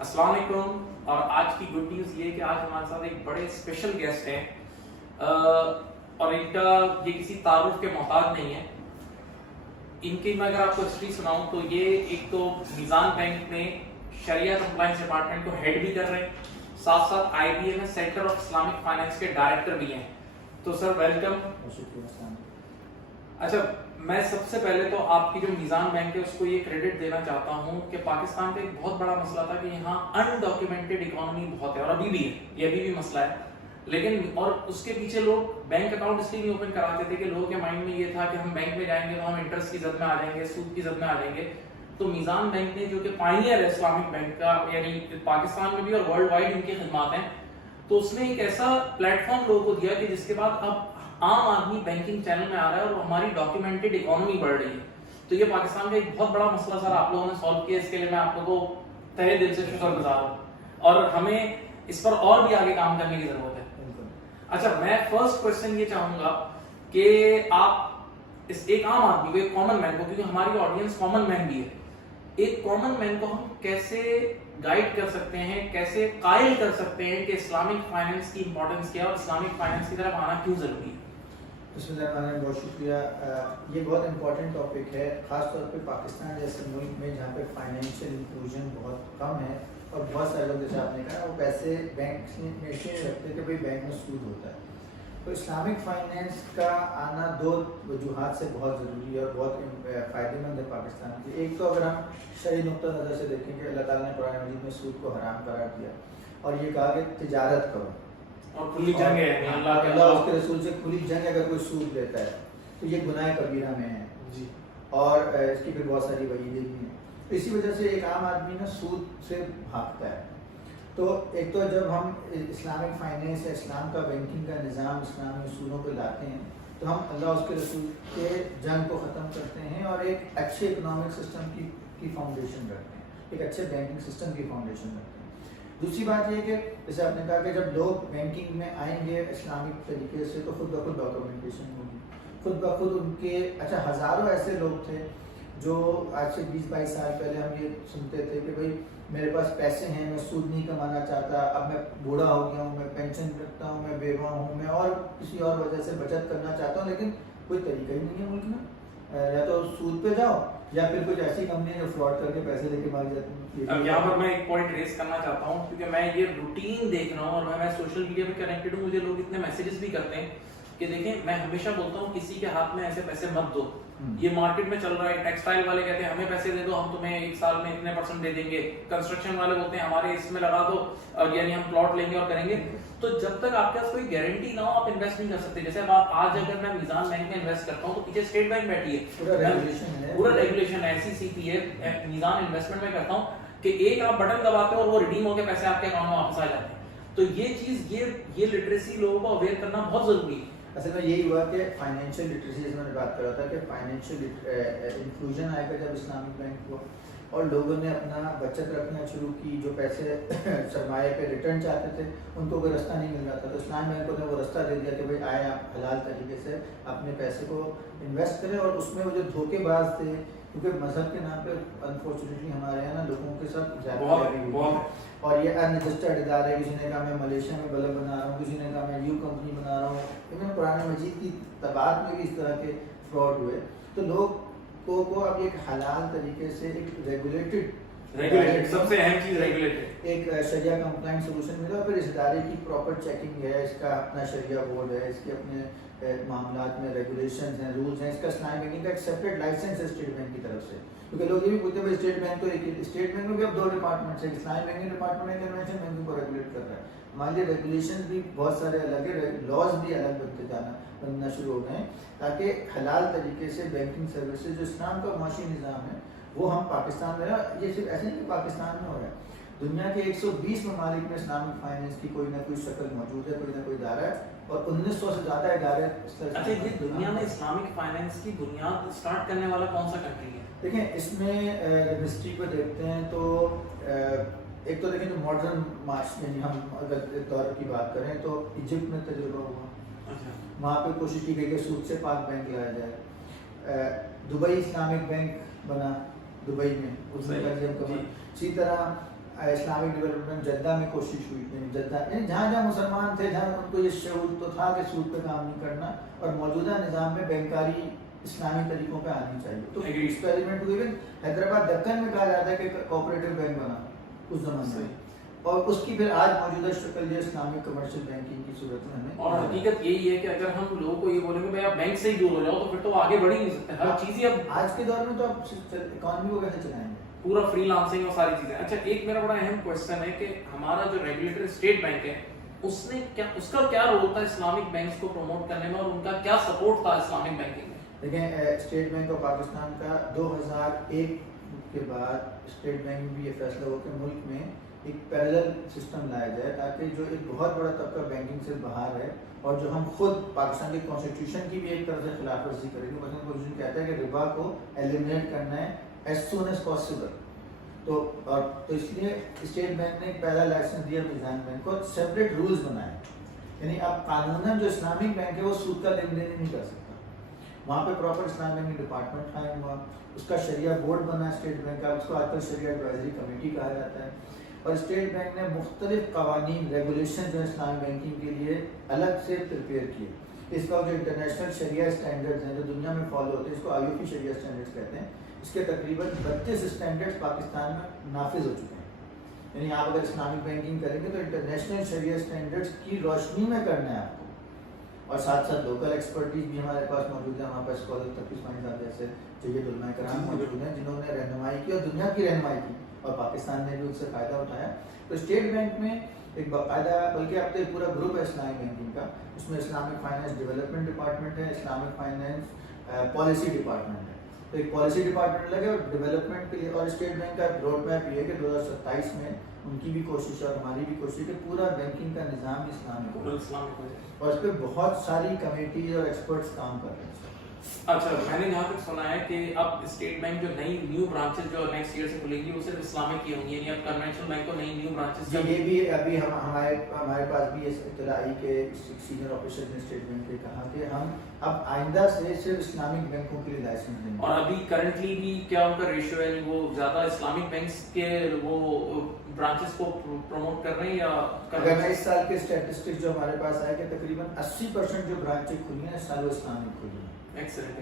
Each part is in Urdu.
السلام علیکم. اور آج کی گڈ نیوز یہ کہ آج ہمارے ساتھ ایک بڑے اسپیشل گیسٹ ہیں اور ان کا یہ کسی تعارف کے محتاج نہیں ہے. ان کی میں اگر آپ کو ہسٹری سناؤں تو یہ ایک تو میزان بینک میں شریعہ کمپلائنس ڈپارٹمنٹ کو ہیڈ بھی کر رہے ہیں, ساتھ ساتھ آئی بی اے میں سینٹر آف اسلامک فائنانس کے ڈائریکٹر بھی ہیں. تو سر ویلکم. اچھا, میں سب سے پہلے تو آپ کی جو میزان بینک ہے اس کو یہ کریڈٹ دینا چاہتا ہوں کہ پاکستان کا ایک بہت بڑا مسئلہ تھا کہ یہاں انڈاکیومنٹڈ اکانومی بہت ہے, اور ابھی بھی ہے, یہ ابھی بھی مسئلہ ہے. لیکن اور اس کے پیچھے لوگ بینک اکاؤنٹ اس لیے نہیں اوپن کراتے تھے کہ لوگوں کے مائنڈ میں یہ تھا کہ ہم بینک میں جائیں گے تو ہم انٹرسٹ کی زد میں آ جائیں گے, سود کی زد میں آ جائیں گے. تو میزان بینک نے جو کہ پائنیئر ہے اسلامک بینک کا, یعنی پاکستان میں بھی اور ورلڈ وائڈ ان کی خدمات ہیں, تو اس نے ایک ایسا پلیٹ فارم لوگوں کو دیا کہ جس کے بعد اب عام آدمی بینکنگ چینل میں آ رہا ہے اور ہماری ڈاکیومنٹڈ اکانومی بڑھ رہی ہے. تو یہ پاکستان کا ایک بہت بڑا مسئلہ سر آپ لوگوں نے سالو کیا, اس کے لیے میں آپ لوگوں کو تہہ دل سے شکر گزار ہوں, اور ہمیں اس پر اور بھی آگے کام کرنے کی ضرورت ہے. اچھا, میں فرسٹ کوسچن یہ چاہوں گا کہ آپ اس ایک عام آدمی کو, ایک کامن مین کو, کیونکہ ہماری آڈینس کامن مین بھی ہے, ایک کامن مین کو ہم کیسے گائیڈ کر سکتے ہیں, کیسے قائل کر سکتے ہیں کہ اسلامک فائنانس کی امپورٹنس کیا ہے اور اسلامک فائنانس کی طرف آنا کیوں ضروری ہے؟ بسم اللہ الرحمن الرحیم, بہت شکریہ. یہ بہت امپورٹنٹ ٹاپک ہے, خاص طور پہ پاکستان جیسے ملک میں جہاں پہ فائنینشیل انکلوژن بہت کم ہے اور بہت سارے لوگ جیسے آپ نے کہا وہ پیسے بینک میں اس لیے رکھتے کہ بھائی بینک میں سود ہوتا ہے. تو اسلامک فائنینس کا آنا دو وجوہات سے بہت ضروری ہے اور بہت فائدہ مند ہے پاکستان کی. ایک تو اگر ہم شرعی نقطہ نظر سے دیکھیں کہ اللہ تعالیٰ نے قرآن مجید میں سود کو حرام قرار دیا اور یہ کہا کہ تجارت کرو, اور کھلی جنگ ہے, اللہ اس کے رسول سے کھلی جنگ ہے. اگر کوئی سود لیتا ہے تو یہ گناہ کبیرہ میں ہے جی, اور اس کی پھر بہت ساری وجیدیں بھی ہیں. اسی وجہ سے ایک عام آدمی نا سود سے بھاگتا ہے. تو ایک تو جب ہم اسلامک فائنینس یا اسلام کا بینکنگ کا نظام اسلامی اصولوں پہ لاتے ہیں تو ہم اللہ اس کے رسول کے جنگ کو ختم کرتے ہیں اور ایک اچھے اکنامک سسٹم کی فاؤنڈیشن رکھتے ہیں, ایک اچھے بینکنگ سسٹم کی فاؤنڈیشن رکھتے ہیں. دوسری بات یہ کہ جیسے آپ نے کہا کہ جب لوگ بینکنگ میں آئیں گے اسلامک طریقے سے تو خود بخود ڈاکومنٹیشن ہوگی, خود بخود ان کے. اچھا, ہزاروں ایسے لوگ تھے جو آج سے 20-22 سال پہلے ہم یہ سنتے تھے کہ بھائی میرے پاس پیسے ہیں, میں سود نہیں کمانا چاہتا, اب میں بوڑھا ہو گیا ہوں, میں پینشن رکھتا ہوں, میں بیوہ ہوں, میں اور کسی اور وجہ سے بچت کرنا چاہتا ہوں, لیکن کوئی طریقہ ہی نہیں ہے ملک میں. یا تو سود پہ جاؤ یا پھر کچھ ایسی کمپنی جو فراڈ کر کے پیسے لے کے بھاگ جاتی ہیں. اب یہاں پر میں ایک پوائنٹ ریز کرنا چاہتا ہوں, کیونکہ میں یہ روٹین دیکھ رہا ہوں اور میں سوشل میڈیا پہ کنیکٹڈ ہوں, مجھے لوگ اتنے میسیجز بھی کرتے ہیں کہ دیکھیں میں ہمیشہ بولتا ہوں کسی کے ہاتھ میں ایسے پیسے مت دو, یہ مارکیٹ میں چل رہا ہے. ٹیکسٹائل والے کہتے ہیں ہمیں پیسے دے دو, ہم تمہیں ایک سال میں اتنے % دے دیں گے. کنسٹرکشن والے بولتے ہیں ہمارے اس میں لگا دو, یعنی ہم پلاٹ لیں گے اور کریں گے. تو جب تک آپ کے پاس کوئی گارنٹی نہ ہو آپ انویسٹ نہیں کر سکتے. جیسے اب آپ آج اگر میں میزان بینک میں انویسٹ کرتا ہوں تو پیچھے اسٹیٹ بینک بیٹھی ہے, پورا ریگولیشن ہے, SECP ہے. میزان انویسٹمنٹ میں کرتا ہوں کہ ایک آپ بٹن دباتے ہو اور وہ ریڈیم ہو کے پیسے آپ کے اکاؤنٹ میں واپس آ جاتے ہیں. تو یہ چیز یہ لٹریسی لوگوں کو اویئر کرنا بہت ضروری ہے. اصل میں یہی ہوا کہ فائنینشیل لٹریسی, جیسے میں نے بات کر رہا تھا کہ فائنینشیل انکلوژن آئے گا جب اسلامک بینک ہوا اور لوگوں نے اپنا بچت رکھنا شروع کی. جو پیسے سرمایہ پہ ریٹرن چاہتے تھے ان کو کوئی رستہ نہیں مل رہا تھا, تو اسلام بینکوں نے وہ رستہ دے دیا کہ بھائی آئے آپ حلال طریقے سے اپنے پیسے کو انویسٹ کریں. اور اس میں وہ جو دھوکے باز تھے, کیونکہ مذہب کے نام پہ انفارچونیٹلی ہمارے یہاں نا لوگوں کے ساتھ زیادہ اور یہ ان رجسٹرڈ ادارے, کسی نے کہا میں ملیشیا میں بلب بنا رہا ہوں, کسی نے کہا میں یو کمپنی بنا رہا ہوں. لیکن قرآن مجید کی تبات میں بھی اس طرح کے فراڈ ہوئے. تو لوگ کو اب ایک حلال طریقے سے ایک ریگولیٹڈ سب سے اہم چیز ریگولیٹڈ ایک شریعہ کمپلائنٹ سولوشن ملا. پھر اس ادارے کی پراپر چیکنگ ہے, اس کا اپنا شریعہ بورڈ ہے, اس کے اپنے معاملات میں ریگولیشنز ہیں, رولز ہیں. اس کا اسلامک بینکنگ کا ایک سیپریٹ لائسنس ہے اسٹیٹ بینک کی طرف سے. کیونکہ لوگ یہ بھی پوچھتے ہیں اسٹیٹ بینک تو اسٹیٹ بینک میں بھی اب 2 ڈپارٹمنٹس ہیں, اسلامک بینکنگ ڈپارٹمنٹ ہے, کنونشن بینکنگ کو ریگولیٹ کر رہا ہے. ہمارے لیے ریگولیشن بھی بہت سارے الگ ہے, لاز بھی الگ بننا شروع ہو گئے ہیں تاکہ حلال طریقے سے بینکنگ سروسز جو اسلام کا معاشی نظام ہے وہ ہم پاکستان میں. یہ صرف ایسے نہیں کہ پاکستان میں ہو رہا ہے, دنیا کے 120 ممالک میں اسلامک فائنینس کی کوئی نہ کوئی شکل موجود ہے, کوئی نہ کوئی ادارہ ہے, اور 1900 سے زیادہ ادارے. اچھا, یہ دنیا میں اسلامک فائنینس کی بنیاد اسٹارٹ کرنے والا کون سا کنٹری ہے؟ دیکھیں اس میں ہسٹری کو دیکھتے ہیں تو ایک تو دیکھیں جو ماڈرن معاشرے, ہم اگر دور کی بات کریں تو ایجپٹ میں تجربہ ہوا. وہاں پہ کوشش کی گئی کہ سود سے پاک بینک لایا جائے. دبئی اسلامک بینک بنا دبئی میں, اس میں اسی طرح اسلامک ڈیولپمنٹ جدہ میں کوشش ہوئی تھی، جدہ یعنی جہاں جہاں مسلمان تھے، جہاں ان کو یہ شعور تو تھا کہ سود پہ کام نہیں کرنا اور موجودہ نظام میں بینکاری اسلامی طریقوں پہ آنی چاہیے، تو ایکسپیریمنٹ ہوئے۔ حیدرآباد دکن میں کہا جاتا ہے کہ کوآپریٹو بینک بنا اس زمانے میں، اور اس کی پھر آج موجودہ شکل یہ اسلامک کمرشل بینکنگ کی صورت میں ہمیں، اور حقیقت یہی ہے کہ اگر ہم لوگوں کو یہ بولیں گے بھائی آپ بینک سے ہی دور ہو جاؤ تو پھر تو آگے بڑھ ہی نہیں سکتے، ہر چیز ہی اب آج کے دور میں تو آپ اکانومی کو کیسے چلائیں گے؟ پورا فری لانسنگ اور ساری چیزیں۔ اچھا ایک میرا بڑا اہم کوشچن ہے کہ ہمارا جو ریگولیٹر اسٹیٹ بینک ہے اس نے کیا، اس کا کیا رول تھا اسلامک بینکس کو پروموٹ کرنے میں اور ان کا کیا سپورٹ تھا اسلامک بینکنگ میں؟ دیکھیں اسٹیٹ بینک آف پاکستان کا 2001 کے بعد اسٹیٹ بینک میں بھی یہ فیصلہ ہو کہ ملک میں ایک پیرلل سسٹم لایا جائے تاکہ جو ایک بہت بڑا طبقہ بینکنگ سے باہر ہے اور جو ہم خود پاکستان کی کانسٹیٹیوشن کی بھی ایک طرح سے خلاف ورزی کریں گے، مثلا کانسٹیٹیوشن کہتا ہے کہ ربا کو ایلیمنیٹ کرنا ہے ایز سون ایز پاسبل، تو اس لیے اسٹیٹ بینک نے ایک پہلا لائسنس دیا میزان بینک کو، سیپریٹ رولز بنائے، یعنی اب قانوناً جو اسلامک بینک ہے وہ سود کا لین دین نہیں کر سکتا، وہاں پہ پراپر اسلام بینکنگ ڈپارٹمنٹ قائم ہوا، اس کا شریعہ بورڈ بنا اسٹیٹ بینک کا، اس کو آج کل شریعہ ایڈوائزری کمیٹی کہا جاتا ہے، اور اسٹیٹ بینک نے مختلف قوانین ریگولیشن جو اسلام بینکنگ کے لیے الگ سے پریپیئر کیے۔ اس کا جو انٹرنیشنل شریعہ اسٹینڈرڈز ہیں جو دنیا میں فالو ہوتے ہیں، اس کو آئی او پی شریعہ اسٹینڈرڈز کہتے ہیں، اس کے تقریباً 32 اسٹینڈرڈز پاکستان میں نافذ ہو چکے ہیں، یعنی آپ اگر اسلامک بینکنگ کریں گے تو انٹرنیشنل شریعہ اسٹینڈرڈز کی روشنی میں کرنا ہے آپ کو، اور ساتھ ساتھ لوکل ایکسپرٹیز بھی ہمارے پاس موجود ہے، ہمارے پاس اسکالر تقی اسماعیل صاحب جیسے سید علماء کرام موجود ہیں جنہوں نے رہنمائی کی اور دنیا کی رہنمائی کی، اور پاکستان نے بھی ان سے فائدہ اٹھایا۔ تو اسٹیٹ بینک میں ایک باقاعدہ، بلکہ اب تو ایک پورا گروپ ہے اسلامک بینکنگ کا، اس میں اسلامک فائنانس ڈیولپمنٹ ڈپارٹمنٹ ہے، اسلامک فائنانس پالیسی ڈپارٹمنٹ ہے، تو ایک پالیسی ڈپارٹمنٹ لگے اور ڈیولپمنٹ کے لیے، اور اسٹیٹ بینک کا روڈ میپ یہ ہے کہ 2027 میں ان کی بھی کوشش اور ہماری بھی کوشش ہے کہ پورا بینکنگ کا نظام اسلامک ہو، اور اس پہ بہت ساری کمیٹیز اور ایکسپرٹس کام کر رہے ہیں۔ اچھا میں نے جہاں تک سنا ہے کہ اب اسٹیٹ بینک جو نئی نیو برانچز جو نیکسٹ ایئر سے کھلیں گی وہ صرف اسلامک کی ہوں گی، یعنی اب کنونشنل بینک کو نئی نیو برانچز، یہ بھی ابھی ہمارے پاس بھی اس اطلاعی کے سینئر آفیسر نے اسٹیٹ بینک نے کہا کہ ہم اب آئندہ سے صرف اسلامک بینکوں کے لیے لائسنس دیں گے، اور ابھی کرنٹلی بھی کیا ان کا ریشیو ہے، وہ زیادہ اسلامک بینکس کے وہ برانچز کو پروموٹ کر رہے ہیں یا؟ اگر میں اس سال کے اسٹیٹسٹکس جو ہمارے پاس آئے کہ تقریباً 80% جو برانچیں کھلی ہیں اس سال وہ اسلامک کھلی ہیں،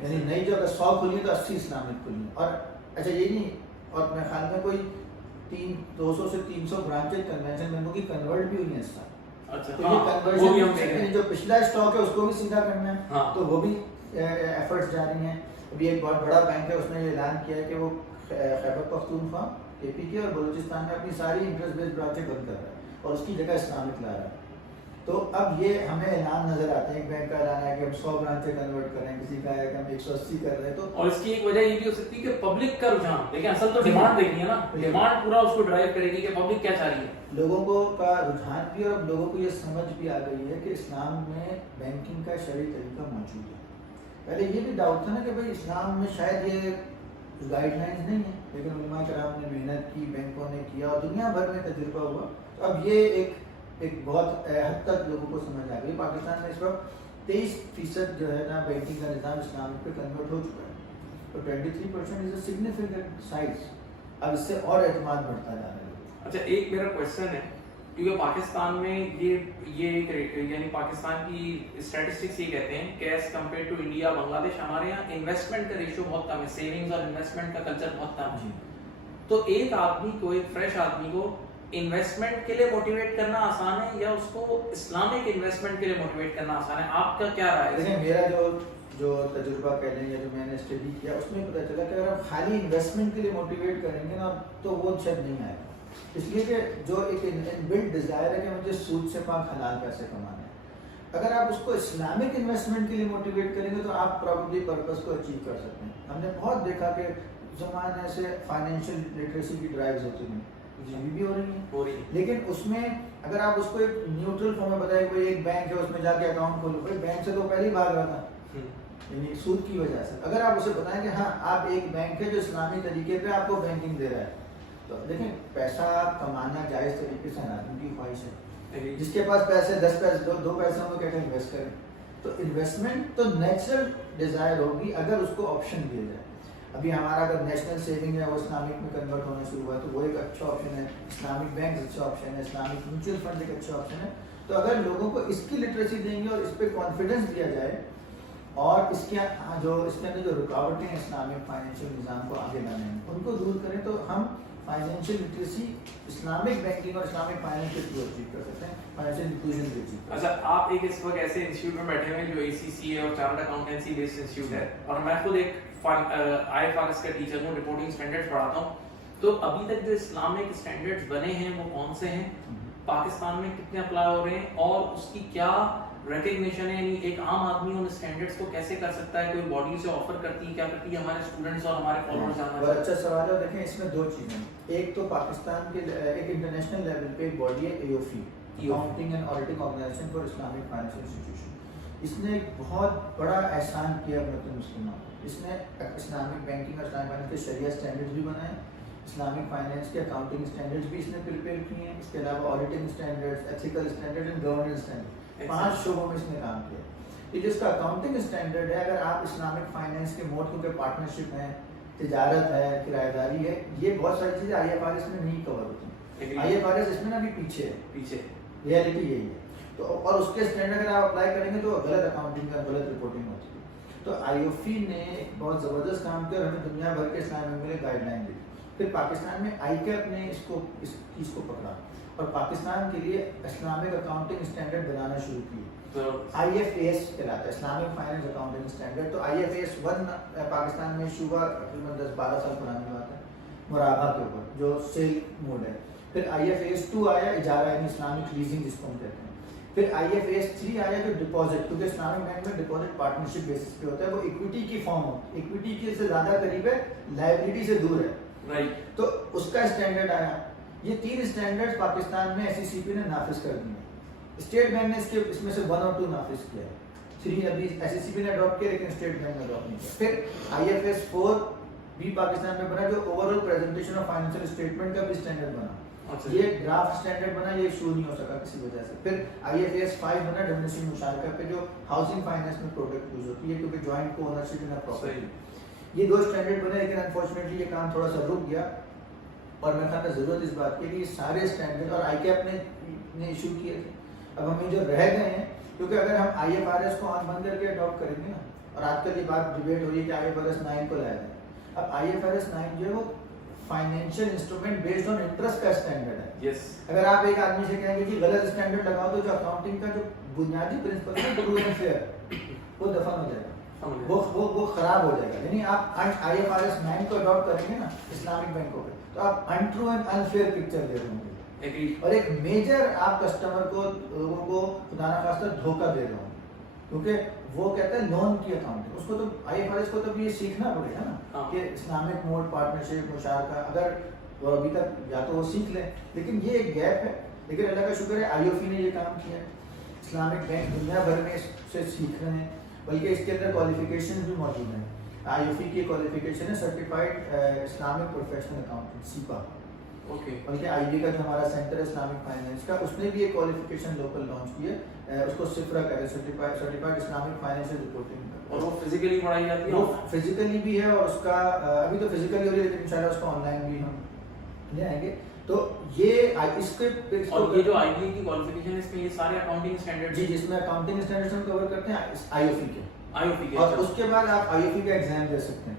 یعنی نئی جو اگر 100 کھلی ہیں تو 80 اسلامک کھلی ہیں، اور اچھا یہ نہیں، اور میرے خیال میں کوئی 200 سے 300 برانچیں کنونشن بینکوں کی کنورٹ بھی ہوئی ہیں اس سال، تو یہ کنورژن جو پچھلا اسٹاک ہے اس کو بھی سیدھا کرنا ہے، تو وہ بھی ایفرٹس جاری ہیں۔ ابھی ایک بہت بڑا بینک ہے، اس نے یہ اعلان کیا ہے کہ وہ خیبر پختونخوا کے پی کے اور بلوچستان میں اپنی ساری انٹرسٹ بیسڈ برانچیں بند کر رہا ہے اور اس کی جگہ اسلامک لا رہا ہے، تو اب یہ ہمیں اعلان نظر آتے ہیں، ایک بینک کا اعلان ہے کہ ہم 100 برانچیں کنورٹ کر رہے ہیں، کسی کا ہے کہ ہم 180 کر رہے ہیں، تو اور اس کی ایک وجہ یہ بھی ہو سکتی ہے کہ پبلک کا رجحان، لیکن اصل تو ڈیمانڈ دیکھنی ہے نا، ڈیمانڈ پورا اس کو ڈرائیو کرے گی کہ پبلک کیا چاہ رہی ہے، لوگوں کو کا رجحان بھی، اور لوگوں کو یہ سمجھ بھی آ گئی ہے کہ اسلام میں بینکنگ کا شرعی طریقہ موجود ہے۔ پہلے یہ بھی ڈاؤٹ تھا نا کہ بھائی اسلام میں شاید یہ گائیڈ لائنز نہیں ہیں، لیکن علماء کرام نے محنت کی، بینکوں نے کیا، اور دنیا بھر میں تجربہ ہوا، تو اب یہ ایک بہت حد تک لوگوں کو سمجھ آ گئی۔ پاکستان میں اس وقت 23% جو ہے نا بینکنگ کا نظام اسلام پہ کنورٹ ہو چکا ہے، تو 23% از اے سگنیفیکنٹ سائز، اب اس سے اور اعتماد بڑھتا جا رہا ہے۔ اچھا ایک میرا کوشچن ہے، کیونکہ پاکستان میں یہ یعنی پاکستان کی اسٹیٹسٹکس یہ کہتے ہیں کہ ایز کمپیئر ٹو انڈیا بنگلہ دیش ہمارے یہاں انویسٹمنٹ کا ریشیو بہت کم ہے، سیونگز اور انویسٹمنٹ کا کلچر بہت کم ہے، تو ایک آدمی کو، ایک فریش آدمی کو انویسٹمنٹ کے لیے موٹیویٹ کرنا آسان ہے یا اس کو اسلامک انویسٹمنٹ کے لیے موٹیویٹ کرنا آسان ہے؟ آپ کا کیا رائے ہے؟ دیکھیں میرا جو تجربہ کہہ لیں یا جو میں نے اسٹڈی کیا اس میں پتہ چلا کہ اگر ہم خالی انویسٹمنٹ کے لیے موٹیویٹ کریں گے نا تو وہ شاید نہیں آئے گا، اس لیے کہ جو ایک بلڈ ڈیزائر ہے کہ مجھے سود سے پاک حلال پیسے کمانا ہے، اگر آپ اس کو اسلامک انویسٹمنٹ کے لیے موٹیویٹ کریں گے تو آپ پرابلی پرپز کو اچیو کر سکتے ہیں۔ ہم نے بہت دیکھا کہ زمانے سے فائنینشیل لٹریسی کی ڈرائیوز ہوتی ہیں، ابھی بھی ہو رہی ہیں، لیکن اس میں اگر آپ اس کو ایک نیوٹرل فارم میں بتائیں کہ ایک بینک ہے اس میں جا کے اکاؤنٹ کھولو، بھائی بینک سے تو پہلے ہی بھاگ رہا تھا، یعنی سود کی وجہ سے، اگر آپ اسے بتائیں کہ ہاں آپ ایک بینک ہے جو اسلامی طریقے پہ آپ کو بینکنگ دے رہا ہے، تو دیکھیں پیسہ کمانا جائز طریقے سے آدمی کی خواہش ہے، جس کے پاس پیسے 10 پیسے 2 پیسوں میں کہتے ہیں انویسٹ کریں، تو انویسٹمنٹ تو نیچرل ڈیزائر ہوگی اگر اس کو آپشن دیا جائے۔ ابھی ہمارا اگر نیشنل سیونگ ہے وہ اسلامک میں کنورٹ ہونا شروع ہوا ہے تو وہ ایک اچھا آپشن ہے, اسلامک بینک اچھا آپشن ہے, اسلامک میوچل فنڈ ایک اچھا آپشن ہے. تو اگر لوگوں کو اس کی لٹریسی دیں گے اور اس پہ کانفیڈنس دیا جائے اور اس کے اندر جو رکاوٹیں ہیں اسلامک فائنینشیل نظام کو آگے لانے ہیں ان کو دور کریں تو ہم فائنینشیل لٹریسی اسلامک بینکنگ اور اسلامک فائنینس کے تھرو اچیو کر سکتے ہیں, فائنینشیل انکلوژن بھی اچیو کر سکتے ہیں. اچھا, آپ ایک اس وقت ایسے انسٹیٹیوٹ میں بیٹھے ہوئے ہیں جو ACC ہے اور چارٹرڈ اکاؤنٹنسی بیسڈ انسٹیٹیوٹ ہے, اور میں خود ایک IFRS کا ٹیچر ہوں, رپورٹنگ اسٹینڈرڈ پڑھاتا ہوں. تو ابھی تک جو اسلامک اسٹینڈرڈز بنے ہیں وہ کون سے ہیں, پاکستان میں کتنے اپلائی ہو رہے ہیں, اور اس کی کیا ریکگنیشن ہے, یعنی ایک عام آدمی ان اسٹینڈرڈز کو کیسے کر سکتا ہے, کوئی باڈی سے آفر کرتی ہے, کیا کرتی ہے, ہمارے اسٹوڈنٹس اور ہمارے فالوورز جاننا بہت اچھا سوال ہے. دیکھیں اس میں دو چیزیں, ایک تو پاکستان کے ایک انٹرنیشنل لیول پہ ایک باڈی ہے AOFI, accounting and auditing organization for Islamic financial institution. اس نے ایک بہت بڑا احسان کیا امت مسلمہ. اس نے اسلامک بینکنگ اور اسلامک فائنینس کے شریعہ اسٹینڈرڈز بھی بنائے, اسلامک فائنینس کے اکاؤنٹنگ اسٹینڈرڈز بھی اس نے پریپیئر کیے ہیں, اس کے علاوہ auditing standards, ethical standard and governance standard, 5 شعبوں میں اس نے کام کیا. یہ جس کا اکاؤنٹنگ اسٹینڈرڈ ہے, اگر آپ اسلامک فائنینس کے موڈ کیونکہ پارٹنرشپ ہے, تجارت ہے, کرایہ داری ہے, یہ بہت ساری چیزیں IFRS میں نہیں کور ہوتی. IFRS اس میں نا بھی پیچھے ریئلٹی یہی ہے. تو اور اس کے اسٹینڈرڈ اگر آپ اپلائی کریں گے تو غلط اکاؤنٹنگ کا غلط رپورٹنگ ہوتی ہے. تو IOFI نے ایک بہت زبردست کام کیا اور ہمیں دنیا بھر کے اسلامی بینک نے گائیڈ لائن دی. پھر پاکستان میں ICAP نے اس چیز کو پکڑا اور پاکستان کے لیے اسلامک اکاؤنٹنگ اسٹینڈرڈ بنانا شروع کی. IFAS کہلاتا ہے, اسلامک فائنینس اکاؤنٹنگ اسٹینڈرڈ. تو IFAS 1 پاکستان میں شعبہ تقریباً 10-12 سال پرانی بات ہے, مراقبہ کے اوپر جو سیل موڈ ہے. پھر IFAS 2 آیا, اجارہ یعنی اسلامک لیزنگ جس کو ہم کہتے ہیں. پھر IFAS 3 آیا جو ڈپازٹ, کیونکہ اسلامک بینک میں ڈپازٹ پارٹنرشپ بیسس پہ ہوتا ہے, وہ ایکویٹی کی فارم ہوتی ہے, ایکویٹی کے سے زیادہ قریب ہے, لائبلٹی سے دور ہے. تو اس کا اسٹینڈرڈ آیا. یہ 3 اسٹینڈرڈ پاکستان میں SECP نے نافذ کر دیے. اسٹیٹ بینک نے اس میں سے 1 اور 2 نافذ کیا ہے, 3 ابھی SECP نے اڈاپٹ کیا لیکن اسٹیٹ بینک نے اڈاپٹ نہیں کیا. پھر IFS 4 بھی پاکستان میں بنا جو over all presentation of financial statement کا بھی اسٹینڈرڈ بنا. یہ ڈرافٹ اسٹینڈرڈ بنا, یہ شروع نہیں ہو سکا کسی وجہ سے. پھر IFS 5 بنا ڈومیسٹک مشارکہ پہ جو ہاؤسنگ فائنینس میں پروڈکٹ یوز ہوتی ہے کیونکہ جوائنٹ کو اونرشپ ان پراپرٹی. یہ 2 اسٹینڈرڈ بنے لیکن انفارچونیٹلی یہ کام تھوڑا سا رک گیا اور میرے خیال میں ضرورت اس بات کی کہ یہ سارے اسٹینڈرڈ اور ICAP نے ایشو کیے تھے. اب ہم یہ جو رہ گئے ہیں, کیونکہ اگر ہم IFRS کو آن بند کر کے اڈاپٹ کریں گے نا, اور آج کل یہ بات ڈیبیٹ ہو رہی ہے کہ IFRS 9 کو لایا جائے. اب IFRS 9 جو ہے وہ financial instrument based on interest کا اسٹینڈرڈ ہے. اگر آپ ایک آدمی سے کہیں گے کہ غلط اسٹینڈرڈ لگاؤ تو جو اکاؤنٹنگ کا جو بنیادی پرنسپل ہے ٹرو اینڈ فیئر, وہ دفن ہو جائے گا, وہ خراب ہو جائے گا. یعنی آپ IFRS 9 کو اڈاپٹ کریں گے نا اسلامک بینکوں پہ تو آپ انٹرو اینڈ انفیئر پکچر دے رہے ہوں گے, اور ایک میجر آپ کسٹمر کو, لوگوں کو خدا نخواستہ دھوکہ دے رہے ہوں گے. کیونکہ وہ کہتا ہے لون کی اکاؤنٹنگ, اس کو تو IFRS کو تو یہ سیکھنا پڑے گا نا کہ اسلامک موڈ, پارٹنرشپ, مشارکہ, اگر وہ ابھی تک یا تو وہ سیکھ لیں. لیکن یہ ایک گیپ ہے, لیکن اللہ کا شکر ہے IOFI نے یہ کام کیا ہے. اسلامک بینک دنیا بھر میں اس سے سیکھ رہے ہیں, بلکہ اس کے اندر کوالیفیکیشن بھی موجود ہیں. IOFI کی کوالیفیکیشن ہے certified Islamic professional accountant SIPA. بلکہ IB کا جو ہمارا سینٹر ہے اسلامک فائنینس کا, اس نے بھی ایک کوالیفیکیشن لوکل لانچ کی ہے, اس کو SIFRA کہتے ہیں, سرٹیفائڈ اسلامک فائنینشیل رپورٹنگ. اور وہ فزیکلی پڑھائی جاتی ہے, وہ فزیکلی بھی ہے, اور اس کا ابھی تو فزیکلی ہو رہی ہے لیکن انشاءاللہ اس کو آن لائن بھی ہم لے آئیں گے. تو یہ اس کے اور یہ جو IB کی کوالیفیکیشن ہے اس میں یہ سارے اکاؤنٹنگ اسٹینڈرڈ, جی جس میں اکاؤنٹنگ اسٹینڈرڈز ہم کور کرتے ہیں IOFI کے, اور اس کے بعد آپ IOFI کا ایگزام دے سکتے ہیں.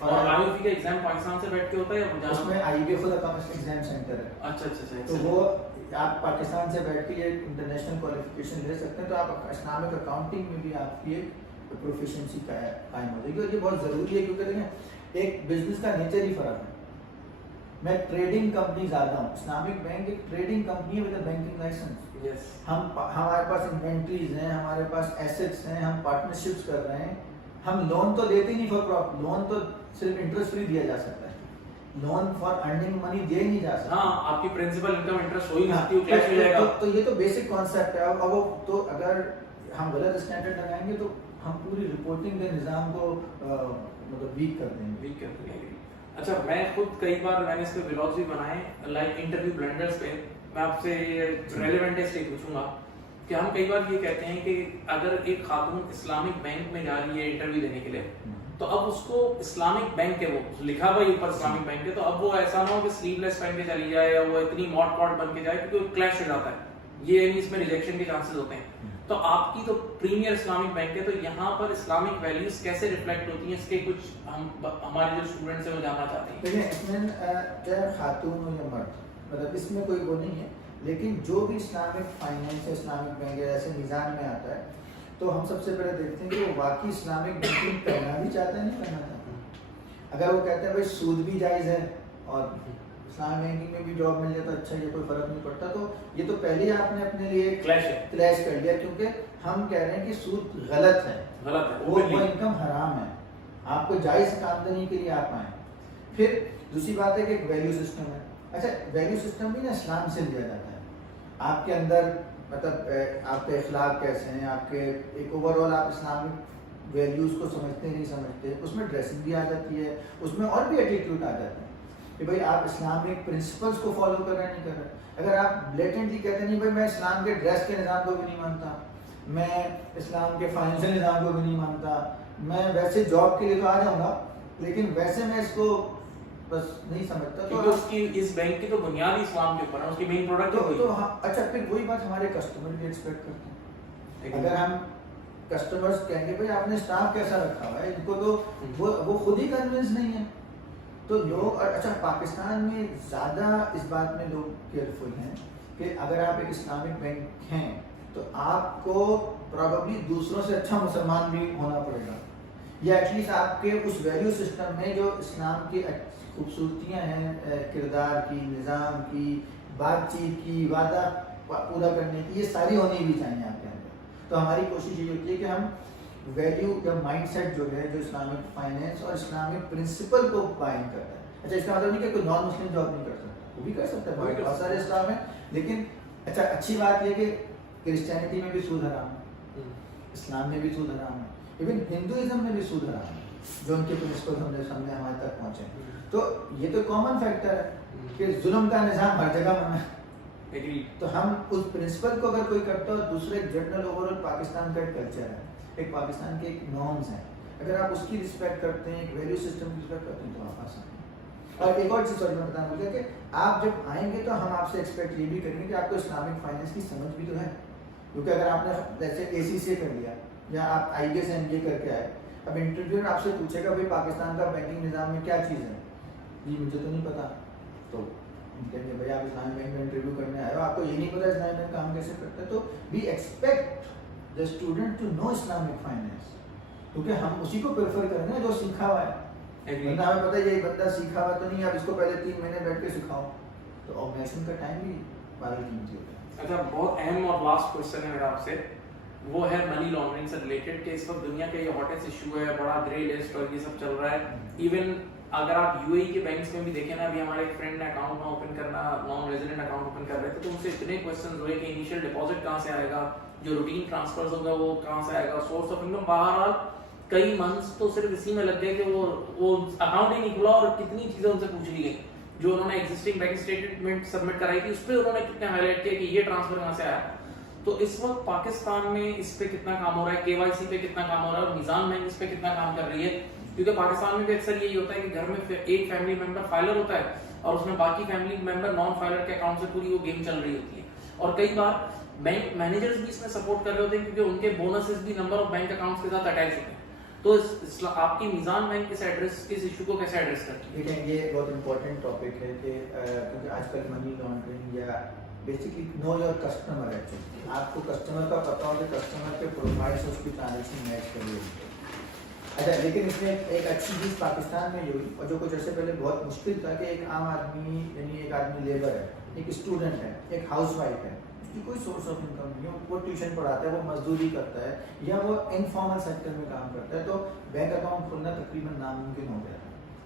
اور IOFI کا ایگزام پاکستان سے بیٹھ کے ہوتا ہے یا اس میں IB خود اکاؤنٹنگ ایگزام سینٹر ہے. اچھا. تو وہ آپ پاکستان سے بیٹھ کے یہ انٹرنیشنل کوالیفیکیشن لے سکتے ہیں. تو آپ اسلامک اکاؤنٹنگ میں بھی آپ کی ایک پروفیشنسی قائم ہو جائے گی, اور یہ بہت ضروری ہے کیونکہ دیکھیں ایک بزنس کا نیچر ہی فرق ہے. میں ٹریڈنگ کمپنی زیادہ ہوں, اسلامک بینک ایک ٹریڈنگ کمپنی ہے ود اے بینکنگ لائسنس. ہمارے پاس انوینٹریز ہیں, ہمارے پاس ایسٹس ہیں, ہم پارٹنرشپس کر رہے ہیں. ہم لون تو دیتے نہیں فار پرافٹ, لون تو صرف انٹرسٹ فری دیا جا سکتا ہے, لون فار ارننگ منی دیا ہی نہیں جا سکتا. ہاں, آپ کی پرنسپل انکم انٹرسٹ وہی نہیں ہے, کیش مل جائے گا. تو یہ تو بیسک کانسیپٹ ہے. اب وہ تو اگر ہم غلط اسٹینڈرڈ لگائیں گے تو ہم پوری رپورٹنگ کے نظام کو مطلب ویک کر دیں گے. اچھا, میں خود کئی بار میں نے اس پہ ولاگز بھی بنائے لائک انٹرویو بلنڈرز پہ. میں آپ سے ریلیونٹ ہے پوچھوں گا کہ ہم کئی بار یہ کہتے ہیں کہ اگر ایک خاتون اسلامک بینک میں جا رہی ہے انٹرویو دینے کے لیے تو اب اس کو اسلامک بینک ہے، وہ لکھا ہوا ہی اوپر اسلامک بینک ہے، تو اب وہ ایسا نہ ہو کہ سلیو لیس پہن کے چلی جائے یا وہ اتنی ماڈ پاٹ بن کے جائے، کیونکہ وہ کلیش ہو جاتا ہے، یہ یعنی اس میں ریجیکشن کے چانسز ہوتے ہیں. تو آپ کی تو پریمیئر اسلامک بینک ہے، تو یہاں پر اسلامک ویلیوز کیسے ریفلیکٹ ہوتی ہیں، اس کے کچھ ہمارے جو اسٹوڈنٹس ہیں وہ جاننا چاہتے ہیں. دیکھیں اس میں چاہے خاتون ہو یا مرد، مطلب اس میں کوئی وہ نہیں ہے، لیکن جو بھی اسلامک فائنینس ہے، اسلامک بینک ہے، ایسے میزان میں آتا ہے، تو ہم سب سے پہلے دیکھتے ہیں کہ وہ واقعی اسلامک بینکنگ کرنا بھی چاہتا ہے نہیں کرنا چاہتا. اگر وہ کہتے ہیں بھائی سود بھی جائز ہے اور اسلام بینکنگ میں بھی جاب مل جائے تو اچھا، یہ کوئی فرق نہیں پڑتا، تو یہ تو پہلے ہی آپ نے اپنے لیے کلیش کر لیا، کیونکہ ہم کہہ رہے ہیں کہ سود غلط ہے، وہ انکم حرام ہے، آپ کو جائز آمدنی کے لیے آپ آئیں. پھر دوسری بات ہے کہ ایک ویلیو سسٹم ہے. اچھا ویلیو سسٹم بھی نا اسلام سے لیا جاتا ہے. آپ کے اندر مطلب آپ کے اخلاق کیسے ہیں، آپ کے ایک اوور آل آپ اسلامک ویلیوز کو سمجھتے نہیں سمجھتے، اس میں ڈریسنگ بھی آ جاتی ہے، اس میں اور بھی ایٹیٹیوڈ آ جاتے ہیں کہ بھائی آپ اسلامک پرنسپلس کو فالو کر رہے ہیں نہیں کر رہے. اگر آپ بلیٹنٹلی کہتے ہیں نہیں بھائی میں اسلام کے ڈریس کے نظام کو بھی نہیں مانتا، میں اسلام کے فائنینشیل نظام کو بھی نہیں مانتا، میں ویسے جاب کے لیے تو آ جاؤں گا لیکن ویسے میں اس کو بس نہیں سمجھتا، تو اس کی اس بینک کی تو بنیاد ہی اسلام کے اوپر ہے، اس کی مین پروڈکٹ تو اچھا پھر وہی بات ہمارے کسٹمر بھی ایکسپیکٹ کرتے ہیں. اگر ہم کسٹمرز کہیں گے بھائی آپ نے اسٹاف کیسا رکھا ہوا ہے، ان کو تو وہ خود ہی کنونس نہیں ہے، تو لوگ اچھا پاکستان میں زیادہ اس بات میں لوگ کیئرفل ہیں کہ اگر آپ ایک اسلامک بینک ہیں تو آپ کو پرابیبلی دوسروں سے اچھا مسلمان بھی ہونا پڑے گا، یا ایٹ لیسٹ آپ کے اس ویلیو سسٹم میں جو اسلام کی خوبصورتیاں ہیں کردار کی، نظام کی، بات چیت کی، وعدہ پورا کرنے کی، یہ ساری ہونی بھی چاہیے آپ کے اندر. تو ہماری کوشش یہ ہوتی ہے کہ ہم ویلیو یا مائنڈ سیٹ جو ہے جو اسلامک فائنینس اور اسلامک پرنسپل کو قائم کرتا ہے. اچھا اس کا مطلب نہیں کہ کوئی نان مسلم جاب نہیں کر سکتا، وہ بھی کر سکتا ہے، بہت سارے اسلام ہیں، لیکن اچھا اچھی بات یہ کہ کرسچینٹی میں بھی سود حرام ہے، اسلام میں بھی سود حرام ہے، ایون ہندوازم میں بھی سود حرام ہے، جو ان کے پرنسپل ہم نے سامنے ہمارے تک پہنچے. تو یہ تو کامن فیکٹر ہے کہ ظلم کا نظام ہر جگہ منع ہے. تو ہم اس پرنسپل کو اگر کوئی کرتا ہے، دوسرے جنرل اوور آل پاکستان کا ایک کلچر ہے، ایک پاکستان کے ایک نارمز ہیں، اگر آپ اس کی رسپیکٹ کرتے ہیں، ایک ویلیو سسٹم کی رسپیکٹ کرتے ہیں تو آپ آسان ہیں. اور ایک اور چیز میں بتانا بھول گیا کہ آپ جب آئیں گے تو ہم آپ سے ایکسپیکٹ یہ بھی کریں گے کہ آپ کو اسلامک فائنینس کی سمجھ بھی تو ہے، کیونکہ اگر آپ نے جیسے اے سی سے کر لیا یا آپ آئی بی ایس ایم بی کر کے آئے، اب انٹرویو آپ سے پوچھے گا بھائی پاکستان کا بینکنگ نظام میں کیا چیز ہے، جی مجھے تو نہیں پتا، تو کہیں گے بھائی آپ اسلامک بینک میں انٹرویو کرنے آئے ہو، آپ کو یہ نہیں پتا اسلامک بینک کام کیسے کرتا ہے. تو we expect the student to know Islamic finance, کیونکہ ہم اسی کو پریفر کریں گے جو سیکھا ہوا ہے. ورنہ ہمیں پتہ ہے یہ بندہ سیکھا ہوا تو نہیں، آپ اس کو پہلے 3 مہینے بیٹھ کے سکھاؤ تو آرگنائزیشن کا ٹائم بھی بارہ قیمتی ہوتا ہے. اچھا بہت اہم اور لاسٹ کوشچن ہے میرا آپ سے، وہ ہے منی لانڈرنگ سے ریلیٹڈ کہ اس وقت دنیا کا یہ ہاٹیسٹ ایشو ہے، بڑا گرے لسٹ اور یہ سب چل رہا ہے. ایون اگر آپ یو اے کے بینکس میں بھی دیکھیں نا، ابھی ہمارے ایک فرینڈ نے اکاؤنٹ نہ اوپن کرنا، نان ریزیڈنٹ اکاؤنٹ اوپن کر رہے تھے، تو ان سے اتنے کوشچنز ہوئے کہ انیشیل ڈپازٹ کہاں سے آئے گا، جو روٹین ٹرانسفرز ہوگا وہ کہاں سے آئے گا، سورس آف انکم. بہرحال کئی منتھس تو صرف اسی میں لگ گئے کہ وہ اکاؤنٹ ہی نہیں کھلا، اور کتنی چیزیں ان سے پوچھ لی گئی جو انہوں نے ایگزسٹنگ بینک اسٹیٹمنٹ سبمٹ کرائی تھی، اس پہ انہوں نے کتنے ہائی لائٹ کیا کہ یہ ٹرانسفر کہاں سے آیا. تو اس وقت پاکستان میں اس پہ کتنا کام ہو رہا ہے، کے وائی سی پہ کتنا کام ہو رہا ہے، اور میزان بینک اس پہ کتنا کام کر رہی ہے؟ کیونکہ پاکستان میں بھی اکثر یہی ہوتا ہے کہ گھر میں ایک فیملی ممبر فائلر ہوتا ہے اور اس میں باقی فیملی ممبر نان فائلر کے اکاؤنٹ سے پوری وہ گیم چل رہی ہوتی ہے. اور کئی بار بینک مینیجرز بھی اس میں سپورٹ کر رہے ہوتے ہیں کیونکہ ان کے بونسز بھی نمبر آف بینک اکاؤنٹس کے ساتھ اٹیچ ہوتے ہیں. تو آپ کی میزان بینک اس ایشو کو کیسے ایڈریس کرتی ہے؟ دیکھیں یہ بہت امپورٹنٹ ٹاپک ہے کہ کیونکہ آج کل منی لانڈرنگ یا بیسکلی نو یور کسٹمر ہے، آپ کو کسٹمر کا پتا ہو کہ کسٹمر کے پروفائل سے اس کی ٹرانزیکشن میچ کر رہی ہے. اچھا لیکن اس میں ایک اچھی چیز پاکستان میں یہ ہوئی، اور جو کچھ عرصے پہلے بہت مشکل تھا کہ ایک عام آدمی یعنی ایک آدمی لیبر ہے، ایک اسٹوڈنٹ ہے، ایک ہاؤس وائف ہے، اس کی کوئی سورس آف انکم نہیں ہے، وہ ٹیوشن پڑھاتا ہے، وہ مزدوری کرتا ہے یا وہ انفارمل سیکٹر میں کام کرتا ہے، تو بینک اکاؤنٹ کھولنا تقریباً ناممکن ہو گیا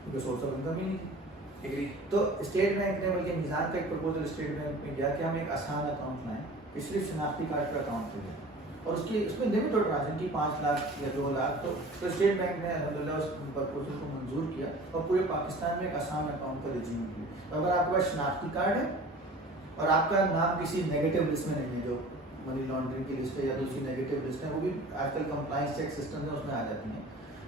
کیونکہ سورس آف انکم ہی نہیں تھی. تو اسٹیٹ بینک نے بلکہ میزان کا ایک پرپوزل اسٹیٹ بینک میں دیا کہ ہم ایک آسان اکاؤنٹ لائیں کہ صرف شناختی کارڈ کا اکاؤنٹ لیں، اور اس میں لمٹ اور ٹرانزیکشن کی 5 لاکھ یا 2 لاکھ. تو اسٹیٹ بینک نے الحمدللہ اس پرپوزل کو منظور کیا اور پورے پاکستان میں ایک آسان اکاؤنٹ کا رجیم کیا. تو اگر آپ کے پاس شناختی کارڈ ہے اور آپ کا نام کسی نیگیٹو لسٹ میں نہیں ہے جو منی لانڈرنگ کی لسٹ ہے یا دوسری نیگیٹو لسٹ ہے، وہ بھی آج کل کمپلائنس چیک سسٹم ہے اس میں آ جاتی ہیں،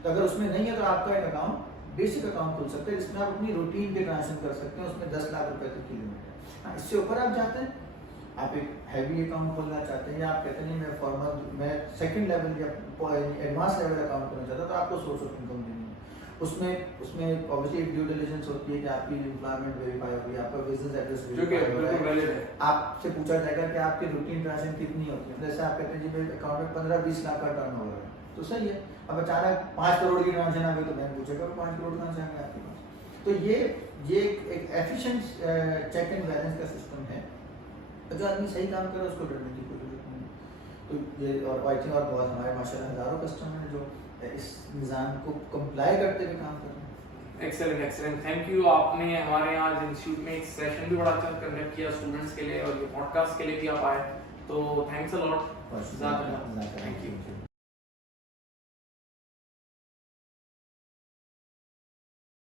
تو اگر اس میں نہیں ہے تو آپ کا ایک اکاؤنٹ بیسک اکاؤنٹ کھل سکتا ہے جس میں آپ اپنی روٹین کے ٹرانزیکشن کر سکتے ہیں, اس میں 10 لاکھ روپے تک کی لمٹ ہے. ہاں, اس سے اوپر آپ جاتے ہیں, آپ ایک ہیوی اکاؤنٹ کھولنا چاہتے ہیں یا آپ کہتے ہیں میں فارمل میں سیکنڈ لیول یا ایڈوانس لیول اکاؤنٹ کرنا چاہتا ہوں, تو آپ کو سورس آف انکم دینی ہے. اس میں obviously ایک ڈیو ڈیلیجنس ہوتی ہے کہ آپ کی امپلائمنٹ ویریفائی ہوگی, آپ کا بزنس ایڈریس ویریفائی ہوگا, آپ سے پوچھا جائے گا کہ آپ کی روٹین ٹرانزیکشن کتنی ہوتی ہے. جیسے آپ کہتے ہیں جی میرے اکاؤنٹ میں 15-20 لاکھ کا ٹرن اوور ہے, تو صحیح ہے. اب اچانک 5 کروڑ کی ٹرانزیکشن آ گئی تو بینک پوچھے گا 5 کروڑ کہاں سے آئیں گے آپ کے پاس. تو یہ ایک ایفیشینٹ چیک اینڈ بیلنس کا سسٹم ہے. جو آدمی صحیح کام کرے اس کو ڈرنے کی کوئی ضرورت نہیں. تو یہ اور آئی تھنک اور بہت ہمارے ماشاءاللہ ہزاروں کسٹمر ہیں جو اس نظام کو کمپلائی کرتے ہوئے کام کر رہے ہیں. Excellent, thank you. آپ نے ہمارے یہاں انسٹیٹیوٹ میں ایک سیشن بھی بڑا اچھا کنڈکٹ کیا اسٹوڈنٹس کے لیے, اور یہ پوڈ کاسٹ کے لیے بھی آپ آئے, تو thanks a lot. Thank you.